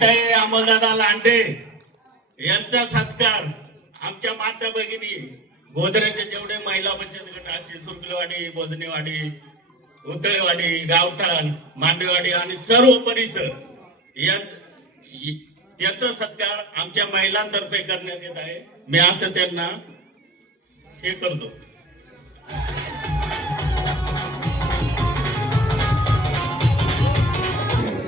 माहिताई अमोलदादा लांडे यांचा सत्कार आमच्या माता भगिनी गोदरेचे जेवढे महिला बचत गट असतील सुरकुलवाडी बोजनेवाडी उतळेवाडी गावठाण मांडेवाडी आणि सर्व परिसर त्याचा सत्कार आमच्या महिलांतर्फे करण्यात येत आहे. मी असं त्यांना हे करतो.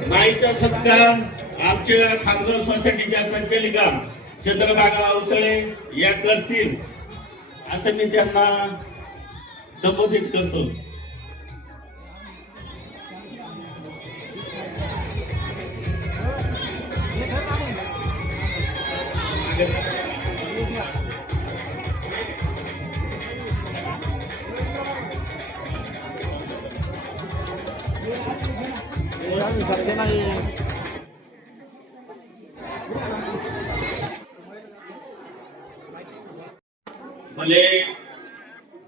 माईचा सत्कार आमच्या खामगाव सोसायटीच्या संचालिका चंद्रबागा अवतळे या करतील असं मी त्यांना संबोधित करतो. नाही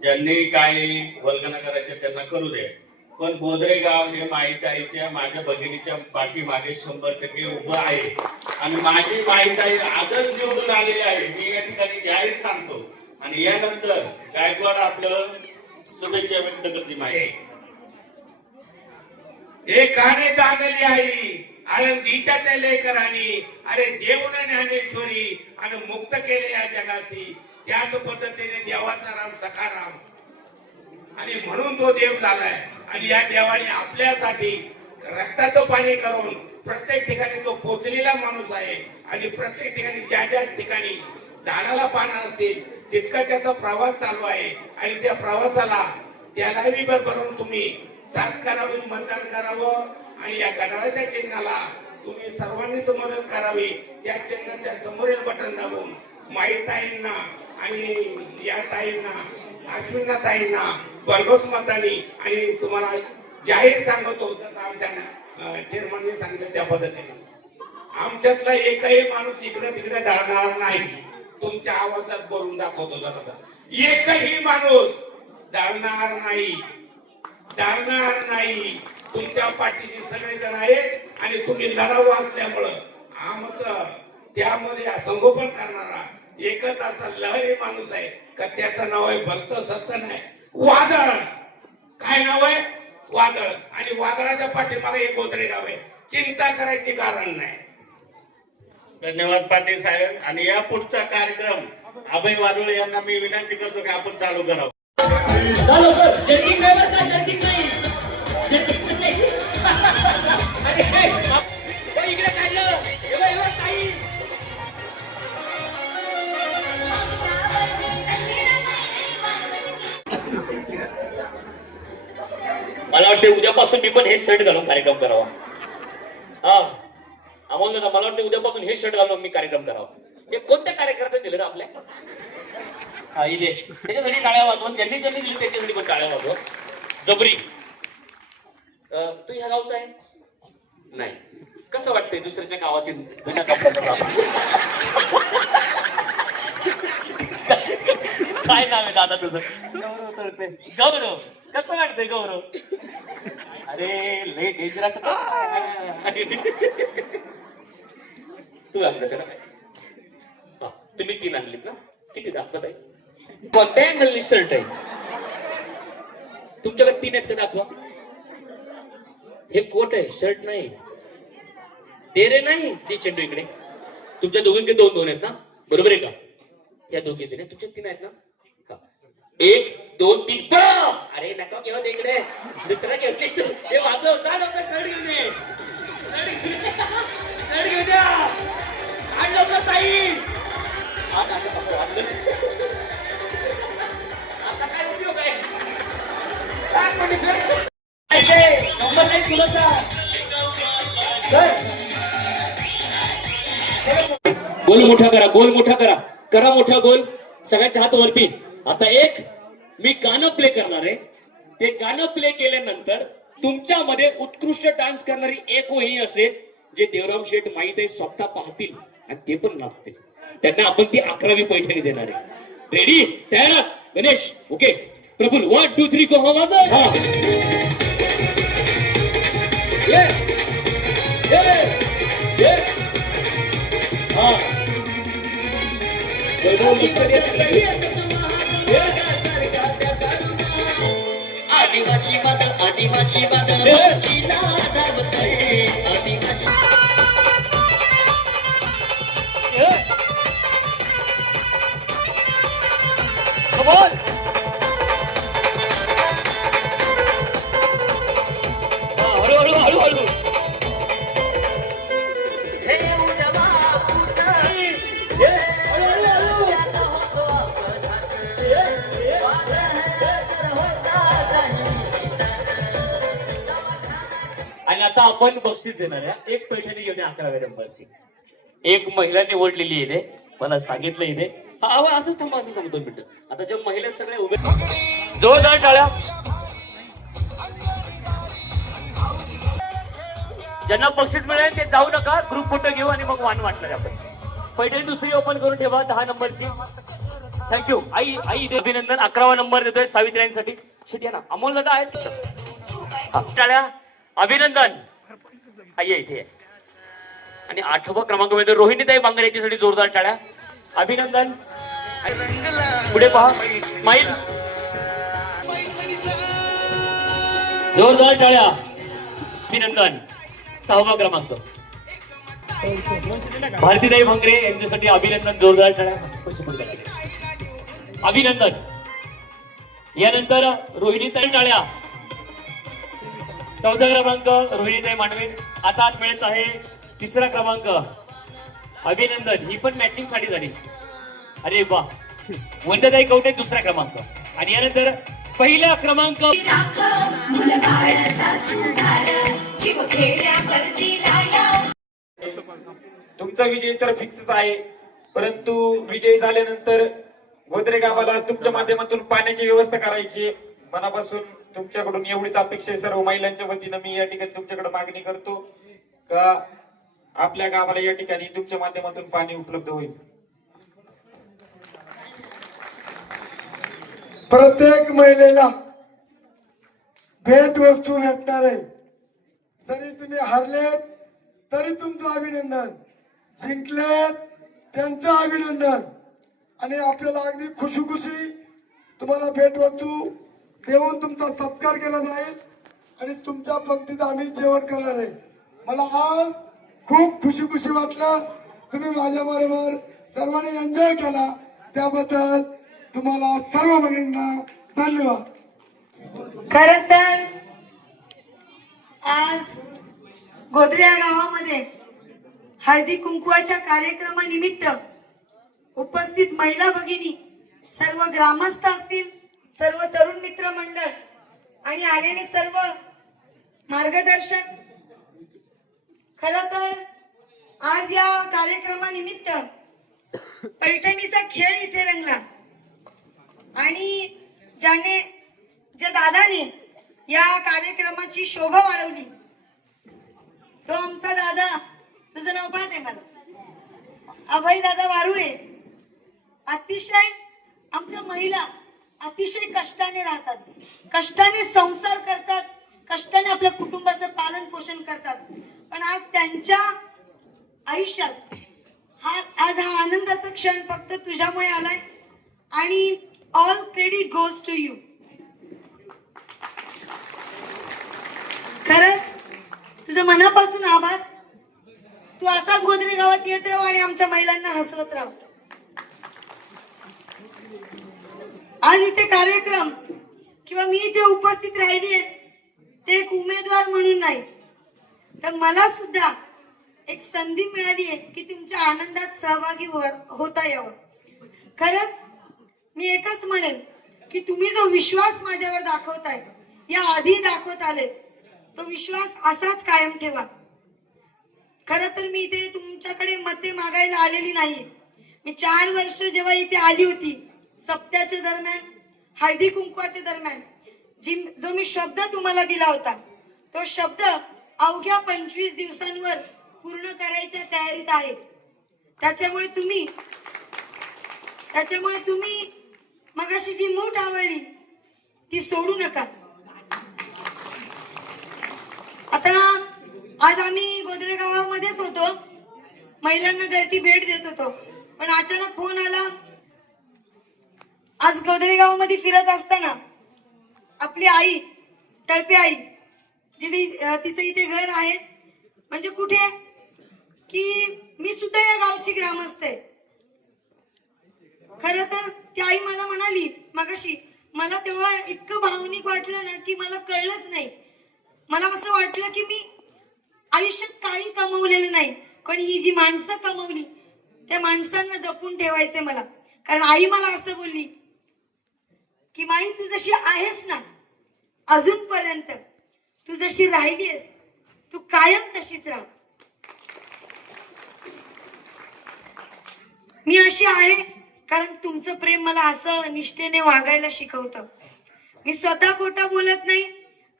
ज्यांनी काही वर्गना करायचे त्यांना करू दे. पण बोदरे गाव हे माहीताईच्या माझ्या भगिनीच्या पाठीमागे शंभर टक्के उभं आहे. आणि माझी माहीताई आजच निवडून आलेली आहे. मी या ठिकाणी जाहीर सांगतो. आणि यानंतर गायकवाड आपलं शुभेच्छा व्यक्त करते माहिती हे काने जागली आई आळंदीच्या त्या लेकरांनी अरे देऊन ज्ञानेश्वरी आणि मुक्त केले या जगाशी. त्याच पद्धतीने देवाचा राम सखाराम आणि म्हणून तो देव झालाय. आणि या देवाने आपल्यासाठी रक्ताचं पाणी करून प्रत्येक ठिकाणी तो पोचलेला माणूस आहे. आणि प्रत्येक ठिकाणी ज्या ज्या ठिकाणी झाडाला पानं असतील तितका त्याचा प्रवास चालू आहे. आणि त्या प्रवासाला त्यालाही बरोबर तुम्ही साथ करावी मतदान करावं. आणि या गडाळाच्या चिन्हाला तुम्ही सर्वांनीच मदत करावी. त्या चिन्हाच्या समोरील बटन दाबून माई ताईंना आणि या ताईंना अश्विना ताईंना भरघोस मतांनी आणि तुम्हाला जाहीर सांगतो जसं आमच्या चेअरमनने सांगितलं त्या पद्धतीने. आमच्यातला एकही माणूस इकडे तिकडे ढळणार नाही. तुमच्या आवाजात बोलून दाखवतो जरा एकही माणूस ढळणार नाही. डाळणार नाही. तुमच्या पाठीशी सगळेजण आहेत आणि तुम्ही लढावं असल्यामुळं आमचं त्यामध्ये संगोपन करणारा एकच असा लहरी माणूस आहे का त्याचं नाव आहे भक्त सत्त नाही वादळ. काय नाव आहे? वादळ. आणि वादळाच्या पाठीमागे एक गोदरे गाव आहे. चिंता करायची कारण नाही. धन्यवाद पाटील साहेब. आणि या पुढचा कार्यक्रम अभय वादुळे यांना मी विनंती करतो की आपण चालू करावं. वाटते उद्यापासून मी पण हे शर्ट घालून कार्यक्रम करावा. हा. आम्हाला ना मला वाटतं उद्यापासून हे शर्ट घालून मी कार्यक्रम करावा. हे कोणत्या कार्यकर्त्याने दिलं ना आपल्या हा इथे. त्याच्यासाठी टाळ्या वाजवा. ज्यांनी ज्यांनी दिली त्याच्यासाठी पण टाळ्या वाजवा. जबरी. तू ह्या गावचा आहे? नाही. कसं वाटतंय दुसऱ्याच्या गावातील काय नाव आहे दादा तुझं? गौरव गौरव. कसं वाटतंय गौरव? अरे लय डेंजर असं तू आपलं करा हा, तुम्ही तीन आणलीत ना? किती दाखवत आहे? कोणत्या अँगलनी शर्ट आहे? तुमच्याकडे तीन आहेत का दाखवा? हे कोट आहे शर्ट नाही. तेरे नाही ती चेंडू इकडे. तुमच्या दोघींकडे दोन दोन आहेत ना? बरोबर आहे का? या दोघीचे नाही तुमच्या तीन आहेत ना? एक दोन तीन बम! अरे नका घेऊ इकडे. दुसरा घेऊन हे वाजव. चाल लवकर शर्ट घेऊन ये. शर्ट घेऊन द्या आण लवकर ताई. आण, आण, बाबा, आणलं. आता काय उपयोग आहे? टाक म्हणजे नंबर नाही तुला गोल मोठा करा गोल मोठा करा. करा मोठा गोल. सगळ्यांच्या हात वरती. आता एक मी गाणं प्ले करणार आहे. ते गाणं प्ले केल्यानंतर तुमच्यामध्ये उत्कृष्ट डान्स करणारी एक वही असेल जे देवराम शेठ माहीत आहे स्वतः पाहतील आणि ते पण नाचतील. त्यांना आपण ती अकरावी पैठणी देणार आहे. रेडी तयार Ganesh? Okay Praful one two three go हो माझा? हा. आदिवासी मद आदिवासी भरतीला धावतय आदिवासी हळूहळू आता आपण बक्षीस देणार आहे. एक पैठणी घेऊन अकराव्या नंबरची एक महिला निवडलेली आहे. मला सांगितलं इथे. हा असंच थांबा असं सांगतो दोन मिनिटं. आता जेव्हा महिला सगळे उभे जोरदार टाळ्या. ज्यांना बक्षीस मिळेल ते जाऊ नका. ग्रुप फोटो घेऊ आणि मग वाण वाटणार आपण. पैठणी दुसरी ओपन करून ठेवा दहा नंबरची. थँक्यू आई आई इथे अभिनंदन. अकरावा नंबर देतोय सावित्र्यांसाठी शेट या ना. अमोल दादा आहेत. हा, टाळ्या. अभिनंदन. आई आहे इथे. आणि आठवा क्रमांक मिळतो रोहिणीताई बांगर याच्यासाठी जोरदार टाळ्या अभिनंदन. पुढे पहा. स्माईल. जोरदार टाळ्या अभिनंदन. सहावा क्रमांक. भारतीताई भांगरे यांच्यासाठी अभिनंदन जोरदार टाळ्या अभिनंदन. यानंतर रोहिणीताई टाळ्या चौथा क्रमांक रोहिणीताई मांडवे. आता आज मिळत आहे तिसरा क्रमांक. अभिनंदन ही पण मॅचिंगसाठी झाली. अरे वा. वंदताई कवटे दुसरा क्रमांक. आणि यानंतर पहिला क्रमांक. तुमचा विजय तर फिक्सच आहे परंतु विजय झाल्यानंतर गोदरे गावाला तुमच्या माध्यमातून पाण्याची व्यवस्था करायची मनापासून तुमच्याकडून एवढीच अपेक्षा आहे सर्व महिलांच्या वतीनं मी या ठिकाणी तुमच्याकडे मागणी करतो का आपल्या गावाला या ठिकाणी तुमच्या माध्यमातून पाणी उपलब्ध होईल? प्रत्येक महिलेला भेट वस्तू भेटणार आहे. जरी तुम्ही हरलेत तरी तुमचं अभिनंदन. जिंकलेत त्यांचं अभिनंदन. आणि आपल्याला अगदी खुशी खुशी तुम्हाला भेट वस्तू देऊन तुमचा सत्कार केला जाईल आणि तुमच्या पंक्तीत आम्ही जेवण करणार आहे. मला आज खूप खुशी खुशी वाटलं. तुम्ही माझ्या बरोबर सर्वांनी एन्जॉय केला. त्याबद्दल तुम्हाला सर्व भगिनींना धन्यवाद. खर तर आज गोधऱ्या गावामध्ये हळदी कुंकुवाच्या कार्यक्रमानिमित्त उपस्थित महिला भगिनी सर्व ग्रामस्थ असतील सर्व तरुण मित्र मंडळ आणि आलेले सर्व मार्गदर्शक. खर तर आज या कार्यक्रमानिमित्त पैठणीचा खेळ इथे रंगला. आणि ज्याने ज्या दादाने या कार्यक्रमाची शोभा वाढवली. तो आमचा दादा तुझं नाव पाठ आहे मला? अभय दादा वारुळे. अतिशय आमच्या महिला अतिशय कष्टाने राहतात. कष्टाने संसार करतात. कष्टाने आपल्या कुटुंबाचं पालन पोषण करतात. पण आज त्यांच्या आयुष्यात हा आज हा आनंदाचा क्षण फक्त तुझ्यामुळे आलाय. आणि all credit goes to you खरंच तुझं मनापासून आभार. तू असाच गोदरे गावात येत राहू आणि आमच्या महिलांना हसवत राहू. आज इथे कार्यक्रम किंवा मी इथे उपस्थित राहिली ते एक उमेदवार म्हणून नाही. तर मला सुद्धा एक संधी मिळाली आहे की तुमच्या आनंदात सहभागी हो- होता यावं. खरंच मी एकच म्हणेन की तुम्ही जो विश्वास माझ्यावर दाखवताय या आधी दाखवत आले तो विश्वास असाच कायम ठेवा. खर तर मी इथे तुमच्याकडे मते मागायला आलेली नाही मी चार वर्ष जेव्हा इथे आली होती सप्त्याच्या दरम्यान हळदी कुंकवाच्या दरम्यान जी जो मी शब्द तुम्हाला दिला होता तो शब्द अवघ्या पंचवीस दिवसांवर पूर्ण करायच्या तयारीत आहे. त्याच्यामुळे तुम्ही त्याच्यामुळे तुम्ही मगाशी जी मूठ आवडली ती सोडू नका. आता आज आम्ही गोदरे गावामध्येच होतो. महिलांना घरटी भेट देत होतो. पण अचानक फोन आला आज गौदरी गावामध्ये फिरत असताना आपली आई तळपे आई जिथे तिचं इथे घर आहे. म्हणजे कुठे? की मी सुद्धा या गावची ग्रामस्थ आहे. खर तर ती आई मला म्हणाली मगाशी मला तेव्हा इतकं भावनिक वाटलं ना की मला कळलंच नाही. मला असं वाटलं की मी आयुष्यात काही कमवलेलं नाही पण ही जी माणसं कमवली त्या माणसांना जपून ठेवायचे मला. कारण आई मला असं बोलली की माई तू जशी आहेस ना अजूनपर्यंत तू जशी राहिलीस तू कायम तशीच राह. मी अशी आहे कारण तुमचं प्रेम मला असं निष्ठेने वागायला शिकवतं. मी स्वतः खोटं बोलत नाही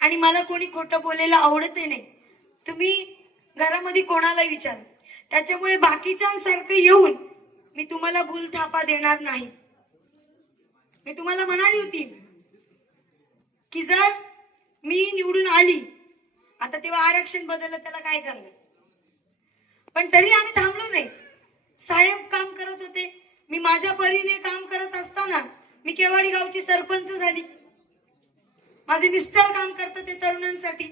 आणि मला कोणी खोटं बोलायला आवडतही नाही. तुम्ही घरामध्ये कोणाला विचार. त्याच्यामुळे बाकीच्यांसारखं येऊन मी तुम्हाला भूल थापा देणार नाही. मी तुम्हाला म्हणाली होती की जर मी निवडून आली आता तेव्हा आरक्षण बदललं त्याला काय करणार? पण तरी आम्ही थांबलो नाही. साहेब काम करत होते. मी माझ्या परीने काम करत असताना मी केवाडी गावची सरपंच झाली. माझे मिस्टर काम करतात ते तरुणांसाठी.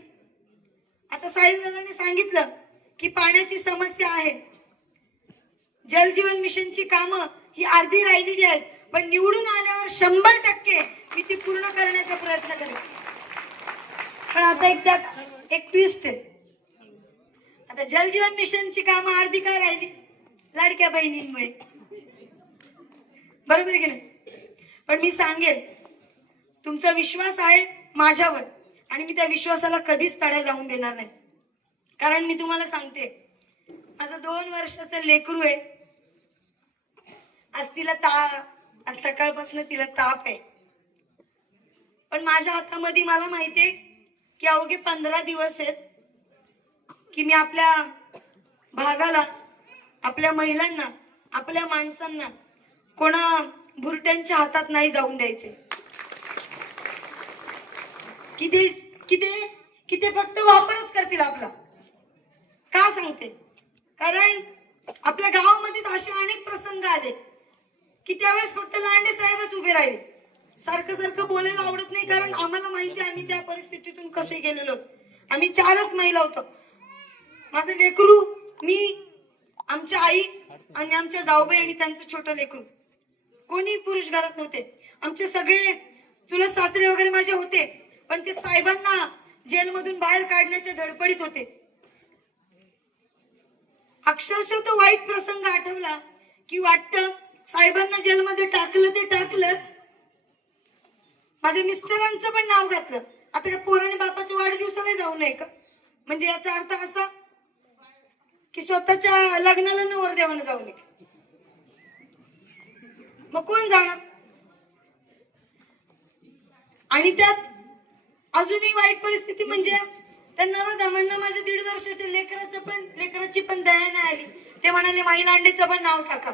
आता साहेबांनी सांगितलं की पाण्याची समस्या आहे. जलजीवन मिशनची कामं ही अर्धी राहिलेली आहेत. पण निवडून आल्यावर शंभर टक्के मी ती पूर्ण करण्याचा प्रयत्न करेन. पण आता एक त्यात एक ट्विस्ट आहे. आता जलजीवन मिशनची कामं अर्धी काय राहिली? लाडक्या बहिणींमुळे. बरोबर गेले पण मी सांगेल तुमचा विश्वास आहे माझ्यावर आणि मी त्या विश्वासाला कधीच तड्या जाऊन देणार नाही. कारण मी तुम्हाला सांगते माझं दोन वर्षाचं लेकरू आहे. आज तिला ता आज सकाळपासून तिला ताप आहे. पण माझ्या हातामध्ये मला माहितीये की अवघे पंधरा दिवस आहेत की मी आपल्या भागाला आपल्या महिलांना आपल्या माणसांना कोणा भुरट्यांच्या हातात नाही जाऊन द्यायचे. किती किती किती फक्त वापरच करतील आपला. का सांगते? कारण आपल्या गावामध्येच असे अनेक प्रसंग आले. की त्यावेळेस फक्त लांडे साहेबच उभे राहिले. सारखं सारखं बोलायला आवडत नाही कारण आम्हाला माहिती आहे आम्ही त्या परिस्थितीतून कसे गेलेलो. आम्ही चारच महिला होतो. माझं लेकरू मी आमच्या आई आणि आमच्या जाऊबाई आणि त्यांचं छोटं लेकरू. कोणी पुरुष घरात नव्हते. आमचे सगळे तुला सासरे वगैरे माझे होते पण ते साहेबांना जेलमधून बाहेर काढण्याच्या धडपडीत होते. अक्षरशः तो वाईट प्रसंग आठवला की वाटतं साहेबांना जेलमध्ये टाकलं ते टाकलंच. माझ्या मिस्टरांचं पण नाव घातलं. आता त्या पोराने बापाच्या वाढदिवसाला जाऊ नये का? म्हणजे याचा अर्थ असा की स्वतःच्या लग्नाला नवर देवानं जाऊ नये. मग कोण जाणार? आणि त्यात अजूनही वाईट परिस्थिती म्हणजे त्यांना नवरधामांना माझ्या दीड वर्षाच्या लेकराचं पण लेकराची पण दया नाही आली. ते म्हणाले माई लांडेचं पण नाव टाका.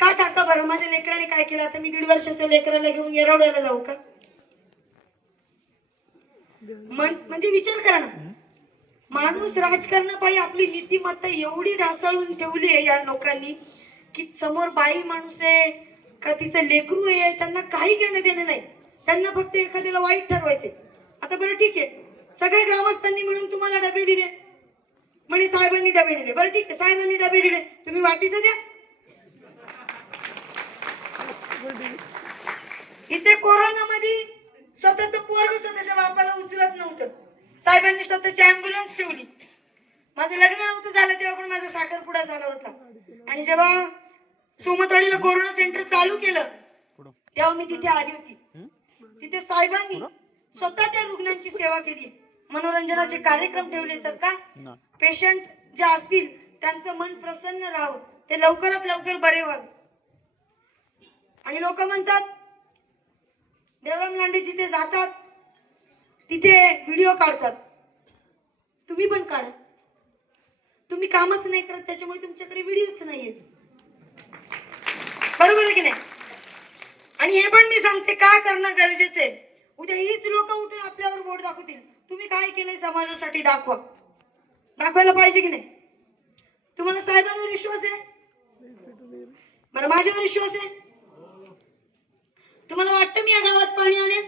का टाका बरं? माझ्या लेकराने काय केलं? आता मी दीड वर्षाच्या लेकराला घेऊन येरवड्याला जाऊ का? म्हण- म्हणजे विचार करा ना. माणूस राजकारणापायी आपली नीतिमत्ता एवढी ढासळून ठेवली आहे या लोकांनी की समोर बाई माणूस आहे का तिचं लेकरू आहे त्यांना काही घेणं देणं नाही. त्यांना फक्त एखाद्याला वाईट ठरवायचे आता बरं ठीक आहे. सगळे ग्रामस्थांनी मिळून तुम्हाला डबे दिले. म्हणे साहेबांनी डबे दिले. बरं ठीक आहे. साहेबांनी डबे दिले. तुम्ही वाटी तर द्या. इथे कोरोनामध्ये स्वतःच पोरग स्वतःच्या बापाला उचलत नव्हतं. साहेबांनी स्वतःची अँब्युलन्स ठेवली. माझं लग्न नव्हतं झालं तेव्हा पण माझा साखरपुडा झाला होता. आणि जेव्हा सोमतवाडीला कोरोना सेंटर चालू केलं तेव्हा मी तिथे आली होती. तिथे साहेबांनी स्वतः त्या रुग्णांची सेवा केली. मनोरंजनाचे कार्यक्रम ठेवले तर का? पेशंट जे असतील त्यांचं मन प्रसन्न राहावं. ते लवकरात लवकर बरे व्हावे. आणि लोक म्हणतात देवराम लांडे जिथे जातात तिथे व्हिडिओ काढतात. तुम्ही पण काढा. तुम्ही कामच नाही करत त्याच्यामुळे तुमच्याकडे व्हिडिओच नाहीये बरोबर आहे की नाही? आणि हे पण मी सांगते का करणं गरजेचं आहे? उद्या हीच लोक उठून आपल्यावर बोट दाखवतील. तुम्ही काय केलंय समाजासाठी दाखवा. दाखवायला पाहिजे की नाही? तुम्हाला साहेबांवर विश्वास आहे? बरं माझ्यावर विश्वास आहे? तुम्हाला वाटतं मी या गावात पाणी आणेन?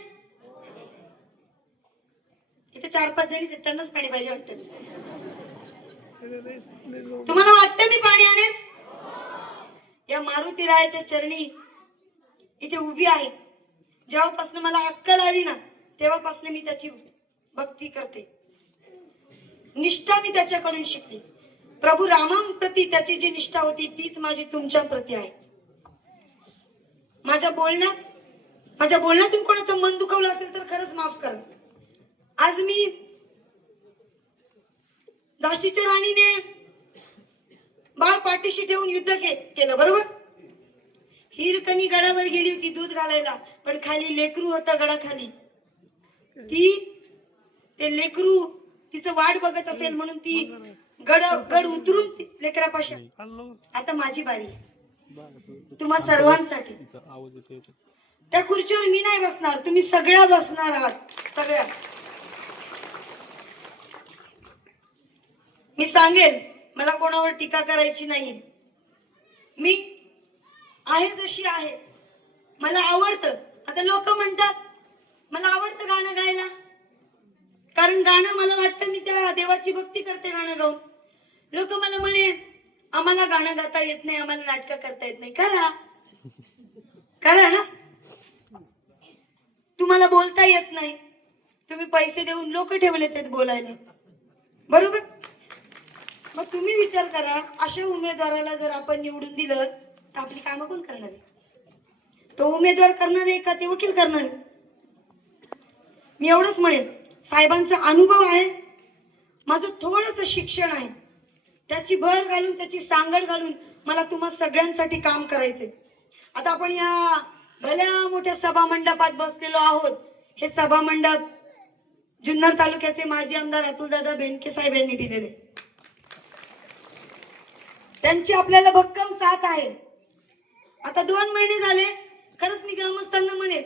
इथे चार पाच जणी येतानाच त्यांनाच पाणी पाहिजे वाटतं तुम्हाला वाटतं मी पाणी आणेन? या मारुती रायाच्या चरणी इथे उभी आहे. जेव्हापासून मला अक्कल आली ना तेव्हापासून मी त्याची भक्ती करते. निष्ठा मी त्याच्याकडून शिकली. प्रभू रामांप्रती त्याची जी निष्ठा होती तीच माझी तुमच्या प्रती आहे. माझ्या बोलण्यात माझ्या बोलण्यातून कोणाचं मन दुखवलं असेल तर खरंच माफ करा. आज मी झाशीच्या राणीने बाळ पाठीशी ठेवून युद्ध के, केलं बरोबर? हिरकणी गडावर गेली होती दूध घालायला पण खाली लेकरू होता गडाखाली. ती ते लेकरू तिचं वाट बघत असेल म्हणून ती गड गड उतरून लेकरापाशी आता माझी बारी. तुम्हा सर्वांसाठी. त्या खुर्चीवर मी नाही बसणार. तुम्ही सगळ्या बसणार आहात. सगळ्या. मी सांगेन मला कोणावर टीका करायची नाही. मी आहे जशी आहे. मला आवडतं. आता लोक म्हणतात मला आवडतं गाणं गायला. कारण गाणं मला वाटतं मी त्या देवाची भक्ती करते गाणं गाऊन. लोक मला म्हणे आम्हाला गाणं गाता येत नाही आम्हाला नाटकं करता येत नाही. करा. करा ना. तुम्हाला बोलता येत नाही. तुम्ही पैसे देऊन लोक ठेवले ते बोलायला. बरोबर? मग तुम्ही विचार करा अशा उमेदवाराला जर आपण निवडून दिलं तर आपली कामं कोण करणार आहे? तो उमेदवार करणार आहे का ते वकील करणार आहे? मी एवढंच म्हणेन साहेबांचा अनुभव आहे. माझं थोडस शिक्षण आहे. त्याची भर घालून त्याची सांगड घालून मला तुम्हा सगळ्यांसाठी काम करायचंय. आता आपण या भल्या मोठ्या सभा मंडपात बसलेलो आहोत. हे सभा मंडप जुन्नर तालुक्याचे माजी आमदार अतुलदादा बेनके साहेब यांनी दिलेले. त्यांची आपल्याला भक्कम साथ आहे. आता दोन महिने झाले खरंच मी ग्रामस्थांना म्हणेन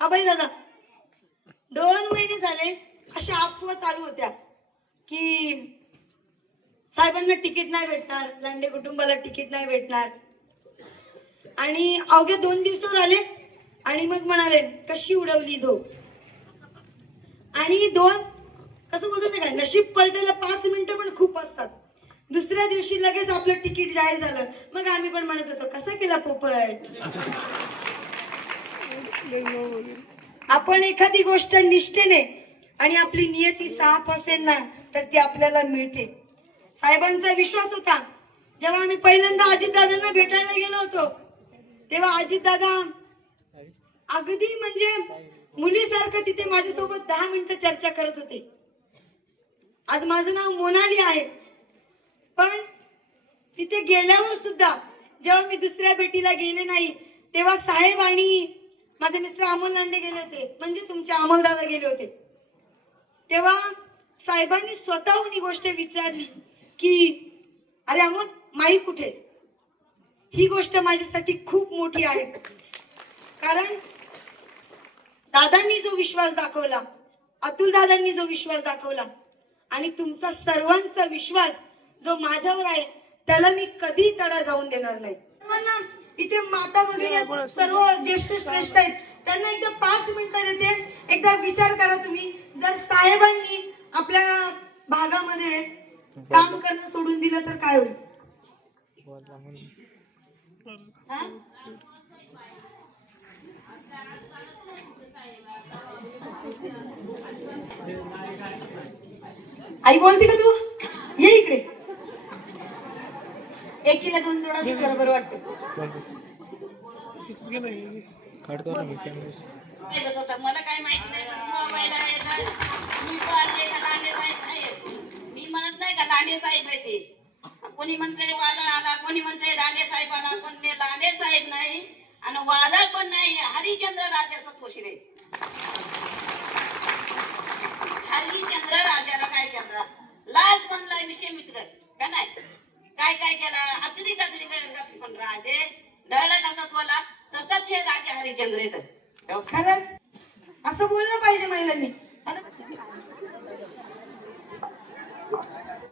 अभय दादा दोन महिने झाले अशा अफवा चालू होत्या की साहेबांना तिकीट नाही भेटणार लांडे कुटुंबाला तिकीट नाही भेटणार. आणि अवघ्या दोन दिवसावर आले आणि मग म्हणाले कशी उडवली झोप? आणि दोन कसं बोलतो काय नशीब पलटायला पाच मिनिटं पण खूप असतात. दुसऱ्या दिवशी लगेच आपलं तिकीट जाहीर झालं. मग आम्ही पण म्हणत होतो कसा केला पोपट? आपण एखादी गोष्ट निष्ठेने आणि आपली नियती साफ असेल ना तर ती आपल्याला मिळते. साहेबांचा विश्वास होता. जेव्हा आम्ही पहिल्यांदा अजितदादांना भेटायला गेलो होतो तेव्हा अजित दादा अगदी म्हणजे मुलीसारखं तिथे माझ्यासोबत दहा मिनिटं चर्चा करत होते. आज माझं नाव मोनाली आहे. पण तिथे गेल्यावर सुद्धा जेव्हा मी दुसऱ्या भेटीला गेले नाही तेव्हा साहेब आणि माझे मिस्टर अमोल लांडे गेले होते. म्हणजे तुमचे अमोल दादा गेले होते. तेव्हा साहेबांनी स्वतःहून ही गोष्ट विचारली की अरे अमोल माई कुठे? ही गोष्ट माझ्यासाठी खूप मोठी आहे. कारण दादांनी जो विश्वास दाखवला अतुल दादांनी जो विश्वास दाखवला आणि तुमचा सर्वांचा विश्वास जो माझ्यावर आहे त्याला मी कधी तडा जाऊन देणार नाही. सर्वांना इथे माता वगैरे सर्व ज्येष्ठ श्रेष्ठ आहेत. त्यांना एकदा पाच मिनिटं देते. एकदा विचार करा तुम्ही. जर साहेबांनी आपल्या भागामध्ये काम करणं सोडून दिलं तर काय होईल? आई बोलते का तू? ये इकडे. एकीला दोन जोडा जरा बरं वाटत. नाही बस होता मला काय माहिती नाही मोबाईल मी पाळले का लांडे साहेब आहे मी म्हणत नाही का लांडे साहेब आहे ते. कोणी म्हणते वादळ आला कोणी म्हणते राणे साहेब आला कोणते राणे साहेब नाही आणि वादळ पण नाही हरिचंद्र राजा सतोशी रे. हरिचंद्र राजाला काय केलं? लाज म्हणला विषय मित्र का नाही? काय काय केला? अतडी कातडी करत पण राजे. ढळला कसं बोला? तसंच हे राजा हरिचंद्र येत हो, खरंच? असं बोललं पाहिजे महिलांनी.